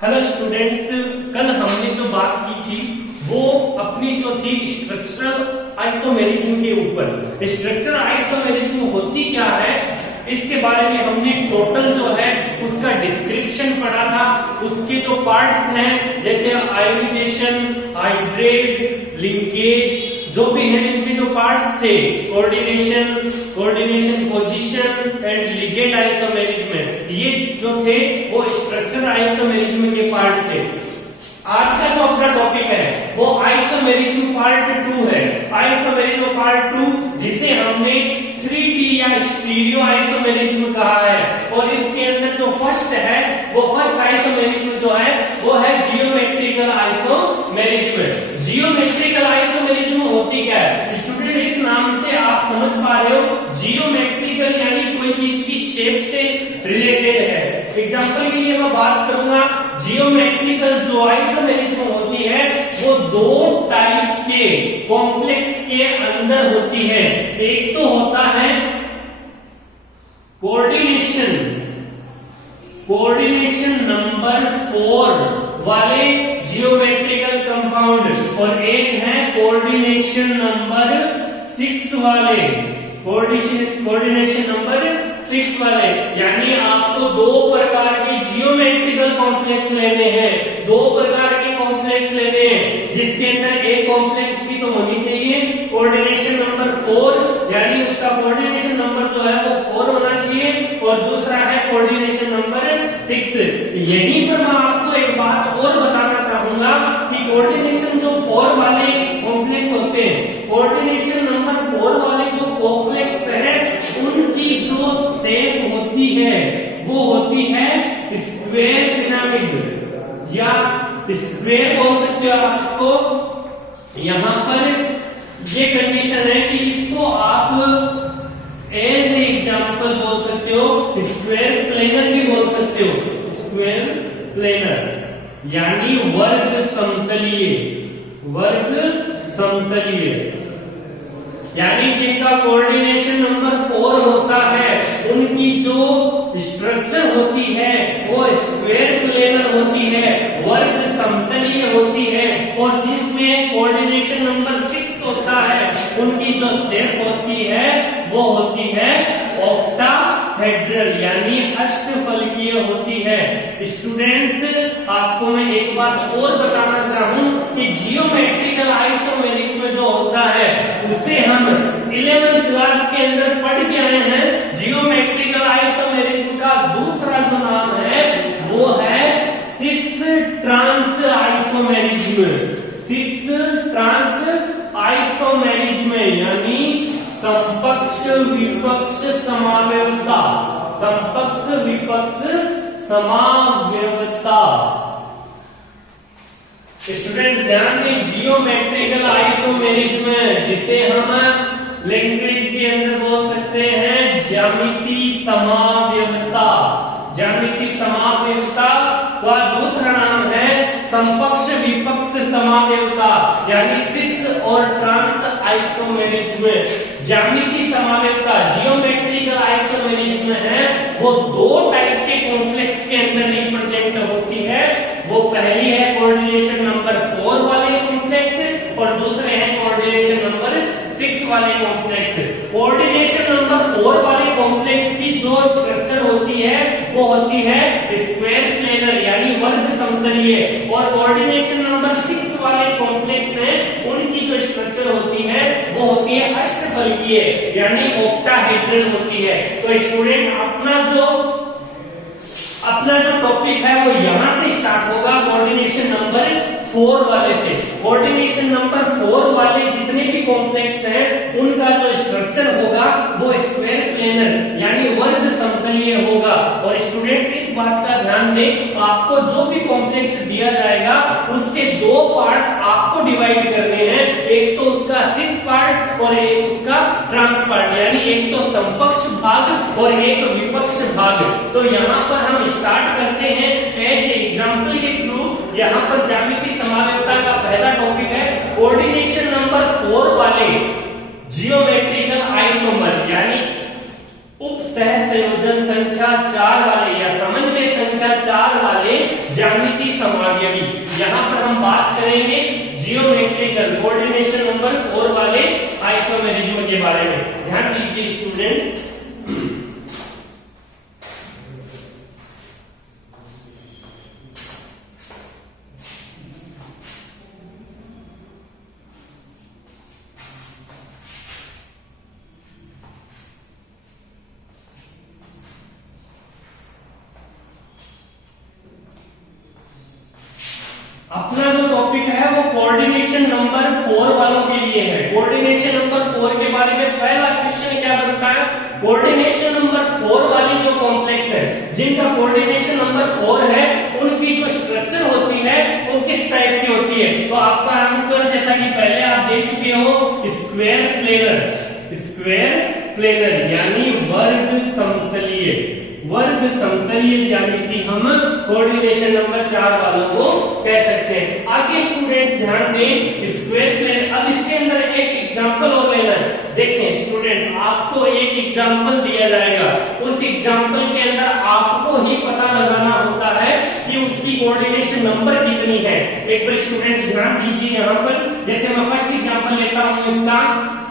Hello students, कल हमने जो बात की थी वो अपनी जो थी स्ट्रक्चरल आइसोमेरिज्म के ऊपर। स्ट्रक्चरल आइसोमेरिज्म होती क्या है इसके बारे में हमने टोटल जो है उसका डिस्क्रिप्शन पढ़ा था। उसके जो पार्ट्स हैं जैसे आयोनाइजेशन, हाइड्रेट, लिंकेज, जो भी है इनके जो पार्ट्स थे, coordination position and ligand isomerism, ये जो थे वो स्ट्रक्चरल आइसोमेरिज्म के पार्ट थे। आज का जो अपना टॉपिक है वो आइसोमेरिज्म पार्ट 2 है। आइसोमेरिज्म पार्ट 2 जिसे हमने 3D या स्टीरियो आइसोमेरिज्म कहा है, और इसके अंदर जो फर्स्ट है वो फर्स्ट आइसोमेरिज्म जो है वो है जियोमेट्रिकल आइसोमेरिज्म। जियोमेट्रिकल आइसोमेरिज्म होती क्या है स्टूडेंट, इस नाम से आप समझ पा रहे हो, जियोमेट्रिकल यानी कोई चीज की शेप से रिलेटेड है। एग्जांपल के लिए मैं बात करूंगा, जियोमेट्रिकल जो आइसोमेरिज्म होती है वो दो टाइप के कॉम्प्लेक्स के अंदर होती है। एक तो होता है कोऑर्डिनेशन नंबर 4 वाले जियोमेट्रिकल कंपाउंड, और एक है कोऑर्डिनेशन नंबर 6 वाले, कोऑर्डिनेशन नंबर 6 वाले। यानी आपको दो प्रकार के जियोमेट्रिकल कॉम्प्लेक्स लेने हैं, दो प्रकार के कॉम्प्लेक्स लेने हैं, जिसके अंदर एक कॉम्प्लेक्स की तो होनी चाहिए कोऑर्डिनेशन नंबर 4, यानी उसका कोऑर्डिनेशन नंबर जो है वो 4 होना चाहिए, और दूसरा है कोऑर्डिनेशन नंबर 6। यहीं पर मैं आपको एक बात और बताना चाहूंगा कि कोऑर्डिनेशन जो 4 वाले कॉम्प्लेक्स होते हैं, कोऑर्डिनेशन नंबर 4 वाले जो कॉम्प्लेक्स है उनकी जो शेप होती है वो होती है स्क्वायर पिरामिड, या स्क्वायर बोल सकते हो आप इसको। यहां पर ये कंडीशन है कि इसको आप एज एग्जांपल बोल सकते हो, स्क्वायर प्लेनर भी बोल सकते हो। स्क्वायर प्लेनर यानी वर्ग समतलीय, यानी जिनका कोऑर्डिनेशन नंबर 4 होता है उनकी जो स्ट्रक्चर होती है वो स्क्वायर प्लेनर होती है, वर्ग समतलीय होती है, और जिसमें कोऑर्डिनेशन नंबर 6 होता है उनकी जो शेप होती है वो होती है ऑक्टाहेड्रल यानी अष्टफलकीय होती है। स्टूडेंट्स, आपको मैं एक बात और बताना चाहूं कि जियोमेट्रिकल आइसोमेरिज्म जो होता है उसे हम 11th क्लास के अंदर पढ़ के आए हैं। जियोमेट्रिकल आइसोमेरिज्म का दूसरा जो नाम है वो है cis trans isomerism. Cis trans isomerism यानी समपक्ष विपक्ष समावयवता, समपक्ष विपक्ष समावयवता। स्टूडेंट ध्यान दें, जियोमेट्रिकल आइसोमेरिज्म जिसे हम लैंग्वेज के अंदर बोल सकते हैं ज्यामिति समावयवता, ज्यामिति समावयवता का दूसरा नाम है समपक्ष विपक्ष समावयवता, यानी सिस और ट्रांस आइसोमेरिज्म। ज्यामिति समावयवता जियोमेट्रिकल आइसोमेरिज्म है वो दो टाइप के कॉम्प्लेक्स के अंदर रिप्रेजेंट होती है। वो पहली है कोऑर्डिनेशन नंबर 4 वाले कॉम्प्लेक्स, और दूसरे हैं कोऑर्डिनेशन नंबर 6 वाले कॉम्प्लेक्स। कोऑर्डिनेशन नंबर 4 वाले कॉम्प्लेक्स की जो स्ट्रक्चर होती है वो होती है स्क्वायर प्लेनर यानी वर्ग समतलीय, और कोऑर्डिनेशन नंबर 6 वाले कॉम्प्लेक्स हैं उनकी जो स्ट्रक्चर होती है वो होती है अष्टफलकीय यानी ऑक्टाहेड्रल होती है। तो स्टूडेंट, अपना जो टॉपिक है वो यहां से स्टार्ट होगा कोऑर्डिनेशन नंबर 4 वाले से। कोऑर्डिनेशन नंबर 4 वाले जितने भी कॉम्प्लेक्स हैं उनका जो स्ट्रक्चर होगा वो स्क्वायर प्लेनर यानी वर्ग समतलीय होगा। और स्टूडेंट, इस बात का ध्यान दें, आपको जो भी कॉम्प्लेक्स दिया जाएगा उसके दो पार्ट्स आपको डिवाइड करने हैं, एक तो उसका सिस पार्ट और एक उसका ट्रांस पार्ट, यानी एक तो समपक्ष भाग और एक विपक्ष भाग। तो यहाँ पर हम स्टार्ट करते हैं एज एग्जांपल के थ्रू। यहाँ पर ज्यामिति समावयवता का पहला टॉपिक है कोऑर्डिनेशन नंबर 4 वाले जियोमेट्रिकल आइसोमर यानी उपसह संयोजन संख्या 4 वाले या समन्वय संख्या 4 वाले ज्यामिति ज्यामिति समावयवी। यहाँ पर हम बात करेंगे जियोमेट्रिकल कोऑर्डिनेशन नंबर 4 वाले आइसोमेरिज्म के बारे में। ध्यान दीजिए स्टूडेंट्स, अपना जो टॉपिक है वो कोऑर्डिनेशन नंबर 4 वालों के लिए है। कोऑर्डिनेशन नंबर 4 के बारे में पहला क्वेश्चन क्या बनता है, कोऑर्डिनेशन नंबर 4 वाली जो कॉम्प्लेक्स है, जिनका कोऑर्डिनेशन नंबर 4 है, उनकी जो स्ट्रक्चर होती है वो किस टाइप की होती है। तो आपका आंसर जैसा कि पहले आप देख चुके हो, स्क्वायर प्लेनर। स्क्वायर प्लेनर यानी वर्ग समतलीय, वर्ग समतलीय ज्यामिति हम कोऑर्डिनेशन नंबर 4 वालों को कह सकते हैं। आगे स्टूडेंट्स ध्यान दें, स्क्वायर प्लेन। अब इसके अंदर एक एग्जांपल और लेना है। देखें स्टूडेंट्स, आपको एक एग्जांपल दिया जाएगा, उस एग्जांपल के अंदर आपको ही पता लगाना होता है कि उसकी कोऑर्डिनेशन नंबर कितनी है। एक बार स्टूडेंट्स ध्यान दीजिए, यहाँ पर जैसे मैं फर्स्ट एग्जांपल लेता हूं इसका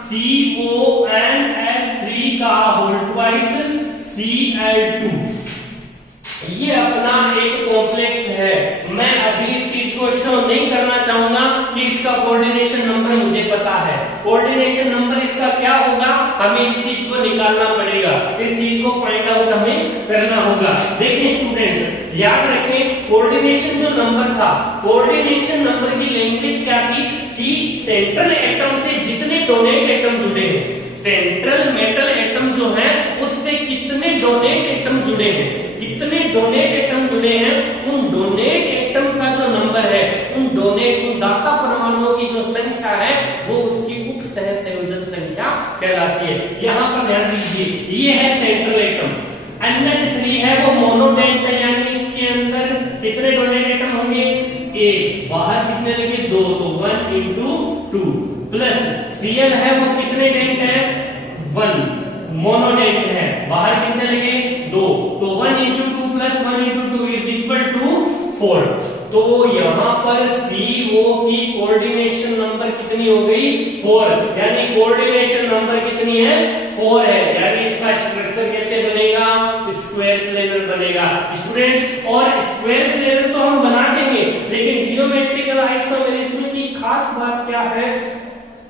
CONH3 का होल ट्वाइस Cl2। ये अपना एक कॉम्प्लेक्स है। मैं अभी इस चीज को शो नहीं करना चाहूंगा कि इसका कोऑर्डिनेशन नंबर मुझे पता है। कोऑर्डिनेशन नंबर इसका क्या होगा, हमें इस चीज को निकालना पड़ेगा, इस चीज को फाइंड आउट हमें करना होगा। देखिए स्टूडेंट्स, याद रखें कोऑर्डिनेशन जो नंबर था, कोऑर्डिनेशन नंबर की लैंग्वेज क्या थी कि सेंट्रल एटम से जितने डोनेट एटम जुड़े हैं, सेंट्रल मेटल एटम जो है उससे कितने डोनेट एटम जुड़े हैं, कितने डोनेट एटम जुड़े हैं, उन डोनेट एटम का जो नंबर है, उन डोनेट उन दाता परमाणुओं की जो संख्या है वो उसकी उप सहसंयोजन संख्या कहलाती है। यहाँ पर ध्यान दीजिए, ये है सेंट्रल एटम। NH3 है वो मोनोडेंट है, यानी इसके अंदर कितने डोनेट एटम होंगे, एक, बाहर कितने लगे, 2, तो 1 into 2 प्लस Cl है वो कितने डेंट है, 1 मोनोडेंट है, बाहर कितने लगे, 2, तो 1 into 2 plus 1 into 2 is equal to 4। तो यहां पर CO की कोऑर्डिनेशन नंबर कितनी हो गई, 4, यानी कोऑर्डिनेशन नंबर कितनी है, 4 है। यानी इसका स्ट्रक्चर कैसे बनेगा, स्क्वायर प्लेनर बनेगा स्टूडेंट्स। और स्क्वायर प्लेनर तो हम बना देंगे, लेकिन जियोमेट्रिकल आइसोमेरिज्म की खास बात क्या है,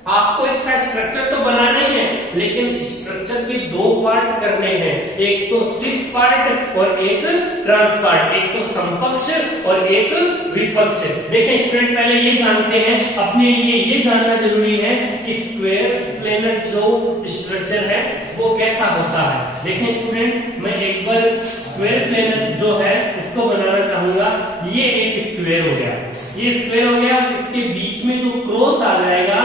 आपको इसका स्ट्रक्चर तो बनाना ही है, लेकिन स्ट्रक्चर के 2 पार्ट करने हैं, एक तो सिस पार्ट और एक ट्रांस पार्ट, एक तो समकक्ष और एक विपक्ष। देखिए स्टूडेंट, पहले ये जानते हैं, अपने लिए ये जानना जरूरी है कि स्क्वायर प्लेनर जो स्ट्रक्चर है वो कैसा होता है। देखिए स्टूडेंट, मैं एक बार स्क्वायर प्लेनर जो है उसको बनाना चाहूंगा। ये एक स्क्वायर हो गया, ये स्क्वायर हो गया, इसके बीच में जो क्रॉस आ जाएगा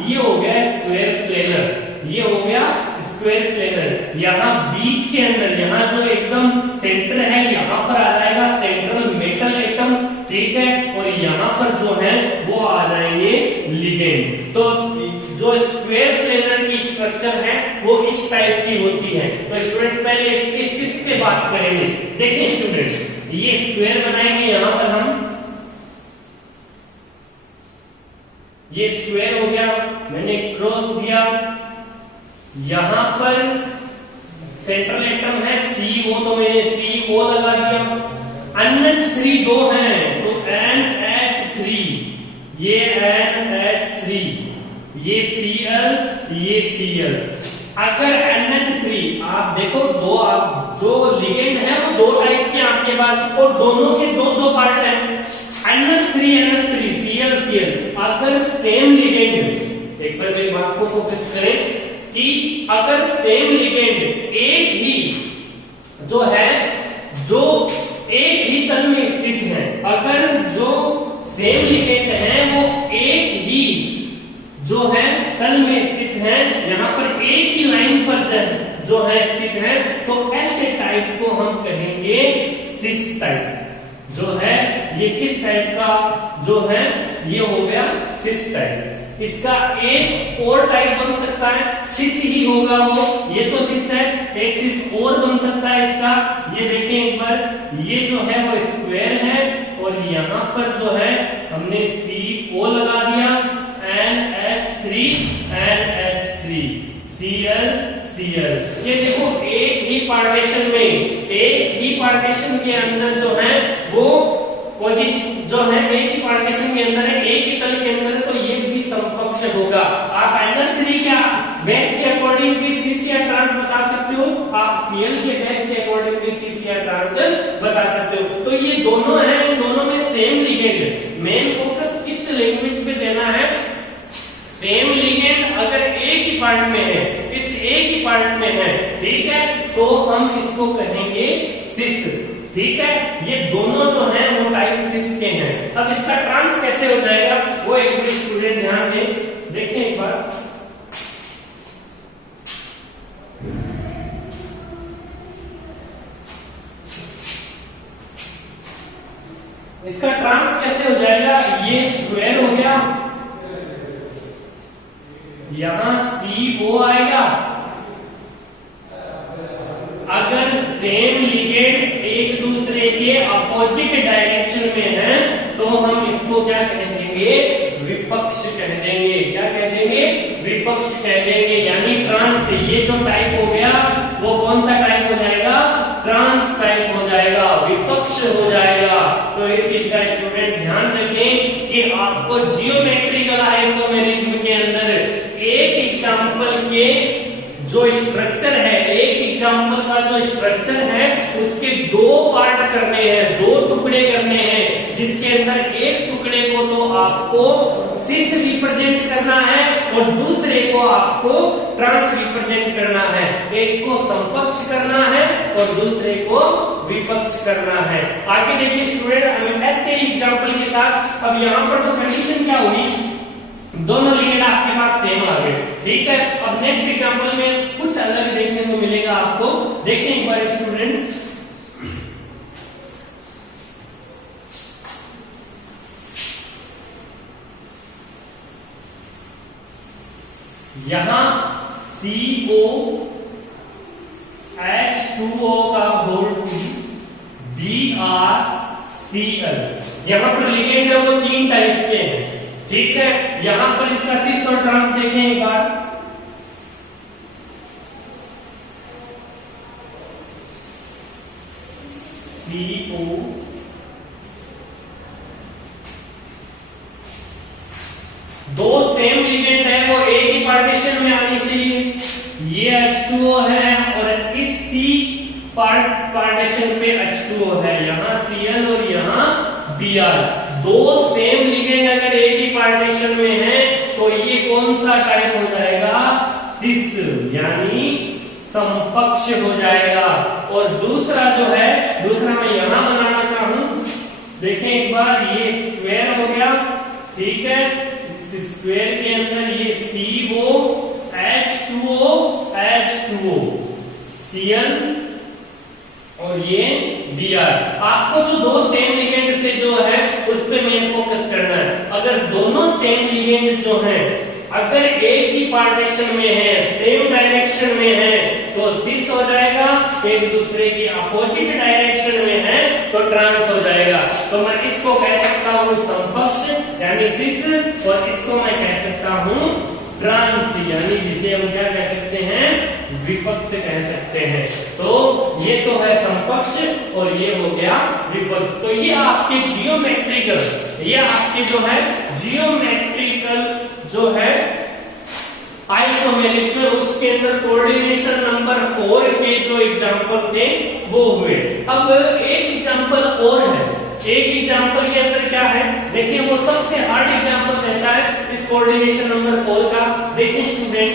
ये हो गया स्क्वायर प्लेनर, ये हो गया स्क्वायर प्लेनर। यहाँ बीच के अंदर, यहाँ जो एकदम सेंटर है, यहाँ पर आ जाएगा सेंट्रल मेटल एटम, ठीक है, और यहाँ पर जो है वो आ जाएंगे लिगेंड। तो जो स्क्वायर प्लेनर की स्ट्रक्चर है वो इस टाइप की होती है। तो स्टूडेंट पहले इसके सिस पे बात करेंगे। देखिए स्टूडेंट, ये स्क्वायर बनाएंगे, यहाँ पर हम ये स्क्वायर हो गया, मैंने क्रॉस दिया, यहां पर सेंट्रल एटम है CO, तो मैंने CO लगा दिया। NH3 2 है तो NH3, ये NH3, ये Cl, ये Cl। अगर NH3 आप देखो, दो आप जो लिगेंड है वो 2 टाइप के आपके पास, और दोनों के 2 पार्ट है, NH3 NH3 Cl Cl। अगर सेम लिगेंड, एक बार मेरी बात को फोकस करें कि अगर सेम लिगेंड एक ही जो है, जो एक ही तल में स्थित है, अगर जो सेम लिगेंड है वो एक ही जो है तल में स्थित है, यहाँ पर एक ही लाइन पर जो है स्थित है, तो ऐसे टाइप को हम कहेंगे सिस टाइप। जो है ये किस टाइप का जो है, ये हो गया सिस टाइप। इसका एक और टाइप बन सकता है, सिस ही होगा वो, ये तो सिस है, एक सिस और बन सकता है इसका। ये देखें एक बार, ये जो है वो स्क्वायर है और यहाँ पर जो है हमने CO लगा दिया, NH3 NH3 Cl। ये देखो एक ही पार्टीशन के अंदर जो है वो पोजीशन जो है एक ही पार्टीशन के अंदर है, एक ही तल के अंदर है, तो ये भी समकक्ष होगा। आप NH3 क्या बेस के अकॉर्डिंग भी CCl ट्रांस बता सकते हो, आप Cl के बेस के अकॉर्डिंग भी CCl ट्रांस बता सकते हो। तो ये दोनों है, इन दोनों में सेम लिगेंड। मेन फोकस किस लैंग्वेज पे देना है, सेम लिगेंड अगर एक ही पार्ट में है, इस एक ही पार्ट में है, ठीक है, तो हम इसको कहेंगे सिस, ठीक है। ये दोनों जो हैं वो टाइप सिस के हैं। अब इसका ट्रांस कैसे हो जाएगा वो एक भी स्टूडेंट ध्यान दें, देखें एक बार। इसका ट्रांस कैसे हो जाएगा, ये स्क्वायर हो गया, यहां CO आएगा। अगर सेम लिगेंड एक दूसरे के अपोजिट डायरेक्शन में है तो हम इसको क्या कह देंगे, विपक्ष कह देंगे। क्या कह देंगे, विपक्ष कह देंगे, यानी ट्रांस। ये जो टाइप हो गया वो कौन सा टाइप हो जाएगा, ट्रांस टाइप हो जाएगा, विपक्ष हो जाएगा। तो इस चीज का स्टूडेंट ध्यान रखें कि आपको जियोमेट्रिकल आइसोमेरिज्म के अंदर एक एग्जाम्पल के जो स्ट्रक्चर है, एक एग्जाम्पल का जो स्ट्रक्चर है उसके दो पार्ट करने हैं, दो टुकड़े करने हैं, जिसके अंदर एक टुकड़े को तो आपको सिस रिप्रेजेंट करना है और दूसरे को आपको ट्रांस रिप्रेजेंट करना है। एक को समकक्ष करना है और दूसरे को विपक्ष करना है। आगे देखिए स्टूडेंट, ऐसे एग्जाम्पल के साथ अब यहाँ पर तो कंडीशन क्या हुई, दोनों लिगेंड आपके पास सेम आ गए, ठीक है। अब नेक्स्ट एग्जांपल में कुछ अलग देखने को मिलेगा आपको, देखें एक बार स्टूडेंट्स। यहां CO H2O का होल BrCl, यहां पर लिगेंड है वो तीन टाइप के हैं, ठीक है। यहां पर इसका सिस और ट्रांस देखें एक बार। CO दो सेम लिगेंड है, वो एक ही पार्टीशन में आनी चाहिए। ये H2O है और इस C पार्टीशन पे H2O है, यहां Cl और यहां Br। दो सेम लिगेंड अगर एक ही पार्टीशन में है तो ये कौन सा टाइप हो जाएगा, सिस, यानी समकक्ष हो जाएगा। और दूसरा जो है, दूसरा मैं यहां बनाना चाहूं, देखें एक बार, ये स्क्वायर हो गया, ठीक है। इस स्क्वायर के अंदर ये CO H2O Cl और ये Br। आपको तो दो सेम लिगेंड से जो है उस पे मेन फोकस करना है। अगर दोनों सेम लिगेंड जो है अगर एक ही पार्टीशन में है, सेम डायरेक्शन में है, तो सिस हो जाएगा, एक दूसरे की अपोजिट डायरेक्शन में है तो ट्रांस हो जाएगा। तो मैं इसको कह सकता हूं समकक्ष यानी सिस, और इसको मैं कह सकता हूं ट्रांस, यानी जिसे हम क्या कह सकते हैं, विपक्ष कह सकते हैं। तो ये तो है समकक्ष और ये हो गया विपक्ष। तो ये आपके जियोमेट्रिकल, ये आपके जो है जियोमेट्रिकल जो है आइसोमेरिज्म, उसके अंदर कोऑर्डिनेशन नंबर 4 के जो एग्जांपल थे वो हुए। अब एक एग्जांपल और है, एक एग्जांपल के अंदर क्या है, देखिए वो सबसे हार्ड एग्जांपल रहता है इस कोऑर्डिनेशन नंबर 4 का। देखिए स्टूडेंट,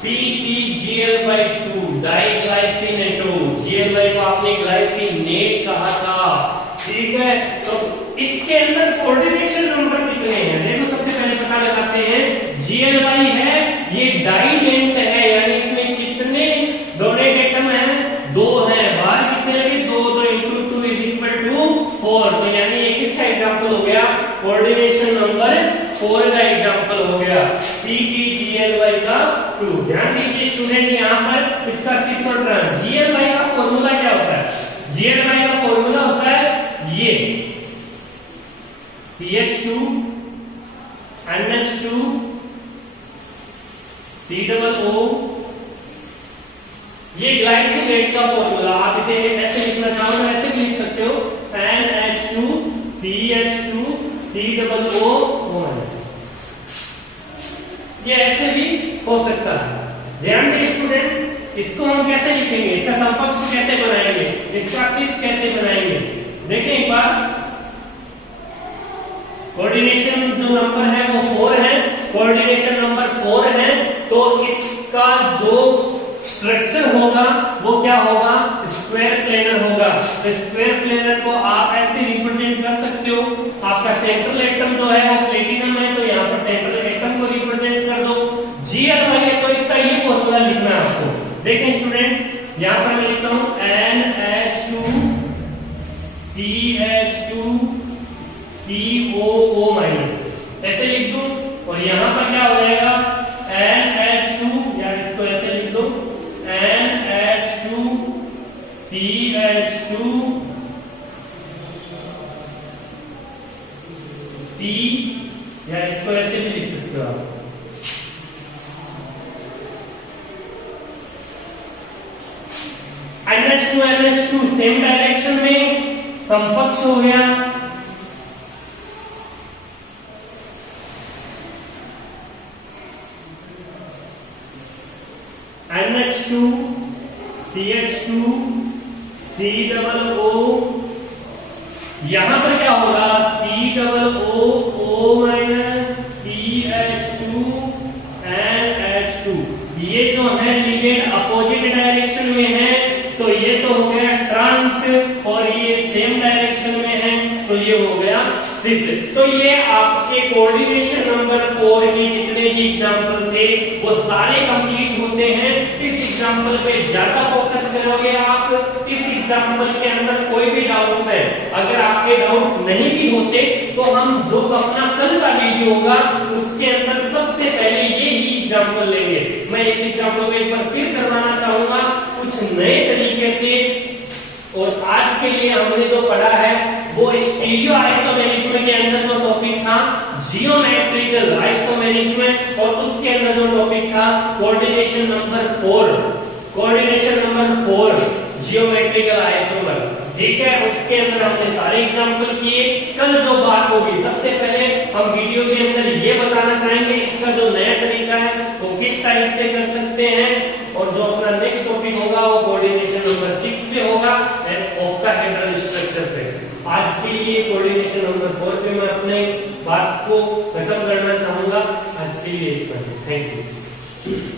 CpGl/2 डाइग्लाइसिनेटो, Gl को आपने ग्लाइसिनेट कहा था, ठीक है। तो इसके अंदर कोऑर्डिनेशन नंबर कितने हैं, देखो सबसे पहले पता लगाते 4 का एग्जांपल हो गया PTGLY का 2। ध्यान दीजिए स्टूडेंट यहाँ पर इसका सिक्स टर्म GLY का फॉर्मूला क्या होता है? GLY का फॉर्मूला होता है ये CH2 NH2 COO, ये ग्लाइसिनेट का फॉर्मूला। आप इसे ऐसे लिखना चाहो तो ऐसे भी लिख सकते हो NH2 CH2 COO। ये ऐसे भी हो सकता है। ध्यान दें स्टूडेंट, इसको हम कैसे लिखेंगे, इसका समकक्ष कैसे बनाएंगे, इसका सिस कैसे बनाएंगे? देखें एक बार, कोऑर्डिनेशन जो नंबर है वो 4 है, कोऑर्डिनेशन नंबर 4 है, तो इसका जो स्ट्रक्चर होगा वो क्या होगा? स्क्वायर प्लेनर होगा। तो स्क्वायर प्लेनर को आप ऐसे रिप्रेजेंट कर सकते हो। आपका सेंट्रल एटम जो है वो प्लेटिनम है, तो यहाँ पर सेंट्रल एटम को रिप्रेजेंट कर दो। GLY है तो इसका ये फॉर्मूला लिखना है आपको। देखें स्टूडेंट, यहाँ पर मैं लिखता हूँ NH2 CH2 COO माइनस, ऐसे लिख दूं। और यहाँ पर क्या हो जाएगा? NH2, या इसको ऐसे लिख दो NH2 CH2 C, या इसको ऐसे भी लिख सकते हो आप NH2 सेम डायरेक्शन में समकक्ष हो गया। NH2 CH2 COO, यहां पर क्या होगा? COO minus CH2 NH2। ये जो है लिगेंड अपोजिट डायरेक्शन में है, तो ये तो हो गया ट्रांस, और ये सेम डायरेक्शन में है, तो ये हो गया सिक्स। तो ये आपके कोऑर्डिनेशन नंबर 4 के जितने भी एग्जांपल थे वो सारे कंप्लीट होते हैं। इस एग्जांपल पे ज्यादा फोकस करोगे आप। इस एग्जांपल के अंदर कोई भी डाउट है, अगर आपके डाउट नहीं भी होते तो हम जो अपना कल का वीडियो होगा उसके अंदर सबसे पहले ये ही एग्जांपल लेंगे। मैं इस एग्जांपल को एक बार फिर करवाना चाहूंगा कुछ नए तरीके से। और आज के लिए हमने जो पढ़ा है वो स्टीरियो आइसोमेरिज्म के अंदर जो टॉपिक था जियोमेट्रिकल आइसोमेरिज्म, और उसके अंदर जो टॉपिक था coordination number 4, coordination number 4 geometrical isomer. ठीक है, उसके अंदर हमने सारे एग्जांपल किए। कल जो बात होगी, सबसे पहले हम वीडियो के अंदर ये बताना चाहेंगे इसका जो नया तरीका है वो किस टाइप से कर सकते हैं, और जो अपना नेक्स्ट टॉपिक होगा वो कोऑर्डिनेशन नंबर 6 पे होगा एंड ऑक्टाहेड्रल स्ट्रक्चर पे। आज के लिए कोऑर्डिनेशन नंबर 4 पे मैं अपने बात को खत्म करना चाहूंगा। आज के लिए इतना ही। Thank you.